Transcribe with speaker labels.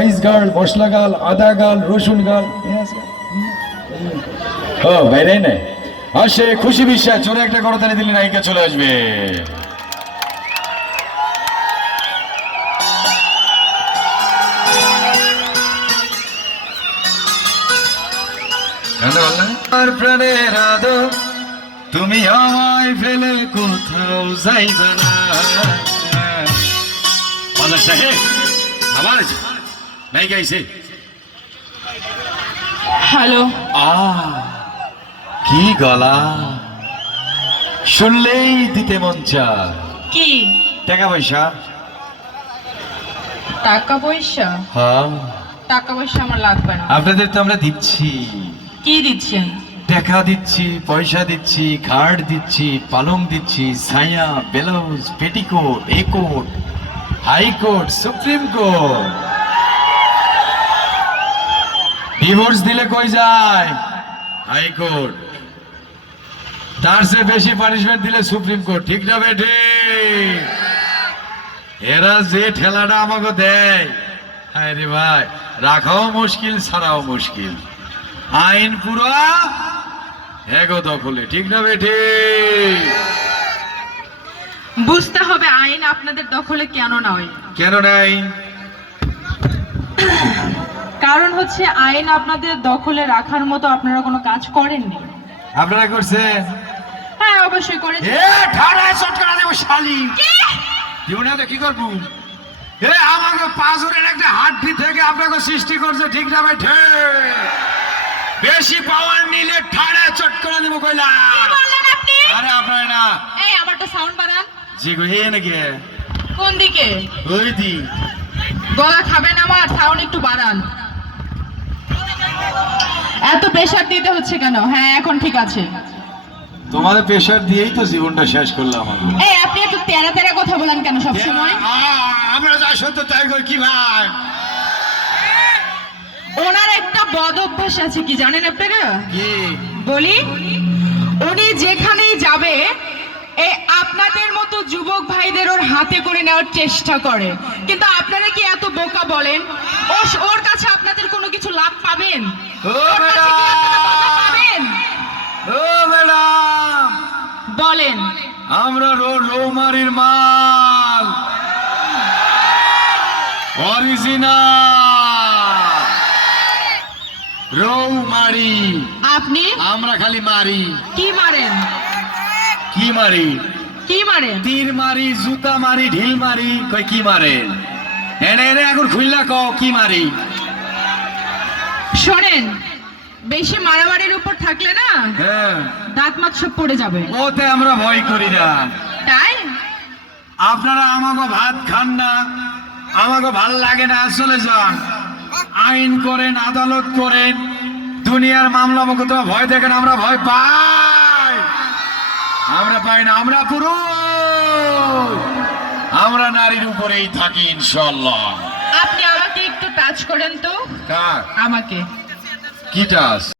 Speaker 1: Rice গাল মশলা গাল আদা গাল রসুন গাল। ও বাইরে নাই আসে খুশি বিশ্বাস চলে একটা করতালি দিলে নায়িকা চলে আসবে। আর প্রাণের আদো তুমি আমায় ফেলে কোথাও যাইবে না।
Speaker 2: সাহেব আবার নাই গাইছে
Speaker 3: হ্যালো
Speaker 1: আ কি গলা শুনলেই দিতে মন চায়
Speaker 3: কি
Speaker 1: টাকা পয়সা
Speaker 3: টাকা পয়সা
Speaker 1: হ্যাঁ
Speaker 3: টাকা পয়সা আমার লাগবে না
Speaker 1: আপনাদের তো আমরা দিচ্ছি
Speaker 3: কি দিচ্ছেন
Speaker 1: টাকা দিচ্ছি পয়সা দিচ্ছি কার্ড দিচ্ছি পালং দিচ্ছি ছায়া ব্লাউজ পেটিকোট এ coat high court supreme court divorce দিলে কই যায়? হাইকোর্ট তার চেয়ে বেশি পানিশমেন্ট দিলে সুপ্রিম কোর্ট ঠিক না বেঠে এরা যে ঠেলাটা আমাকে দেয়। হায় রে ভাই রাখাও মুশকিল ছাড়াও মুশকিল। আইন পুরা এগো দখলে। ঠিক না বেঠে
Speaker 3: বুঝতে হবে আইন আপনাদের দখলে কেন নয়
Speaker 1: কেন নাই?
Speaker 3: কারণ হচ্ছে আইন আপনাদের দখলে রাখার মতো আপনারা কোনো কাজ করেননি।
Speaker 1: আপনারা করছে?
Speaker 3: হ্যাঁ অবশ্যই করেছেন
Speaker 1: এ ঠাড়ায় চটকানা দেবো শালি। জীবনে তো কি করব? এ আমাকে পাঁচরের একটা হাড্ডি থেকে আপনাকে সৃষ্টি করছে ঠিক না ভাই? বেশি পাওয়ার নিলে ঠাড়ায় চটকানা দেবো কইলা।
Speaker 3: বললেন আপনি?
Speaker 1: আরে আপনার না।
Speaker 3: এই আমার আমারটা সাউন্ড বাড়ান।
Speaker 1: জি গো এ নাকি?
Speaker 3: কোন দিকে?
Speaker 1: ওই দি
Speaker 3: গলা খাবেন আমার সাউন্ড একটু বাড়ান। এত প্রেশার দিতে হচ্ছে কেন? হ্যাঁ এখন ঠিক আছে।
Speaker 1: তোমাদের প্রেশার দিয়েই তো জীবনটা শেষ করলাম
Speaker 3: এই আপনি একটু তেরা তেরা কথা বলেন কেন সব সময়
Speaker 1: আমরা যা সত্য তাই করি কি ভাই?
Speaker 3: ওনার একটা বদ অভ্যাস আছে কি জানেন আপনারা?
Speaker 1: কি?
Speaker 3: বলি উনি যেখানেই যাবে এই আপনাদের মতো যুবক ভাইদের ওর হাতে করে নেওয়ার চেষ্টা করে। কিন্তু আপনারা কি এত বোকা বলেন? ও ওর কাছে আপনাদের কোনো কিছু লাভ পাবেন? বলেন।
Speaker 1: আমরা রৌমারির মাল। অরিজিনাল রৌমারি।
Speaker 3: আপনি?
Speaker 1: আমরা খালি মারি।
Speaker 3: কি মারেন?
Speaker 1: কি মারি?
Speaker 3: কি মারেন
Speaker 1: তীর মারি জুতা মারি ঢিল মারি কই কি মারে? এনে এনে এখন খুললা ক কি মারি?
Speaker 3: শোনেন বেশি মারামারির উপর থাকলে না
Speaker 1: হ্যাঁ।
Speaker 3: দাঁত মাত সব পড়ে যাবে।
Speaker 1: ওতে আমরা ভয় করি না।
Speaker 3: তাই?
Speaker 1: আপনারা আমাকে ভাত খান না আমাকে ভালো লাগে না চলে যান। আইন করেন আদালত করেন দুনিয়ার মামলা মোকদ্দমা ভয় দেখেন আমরা ভয় পাই। আমরা পাই না আমরা পুরুষ! আমরা নারীর উপরেই থাকি ইনশাল্লাহ
Speaker 3: আপনি আমাকে একটু টাচ করেন তো।
Speaker 1: কার?
Speaker 3: আমাকে।
Speaker 1: কি টাস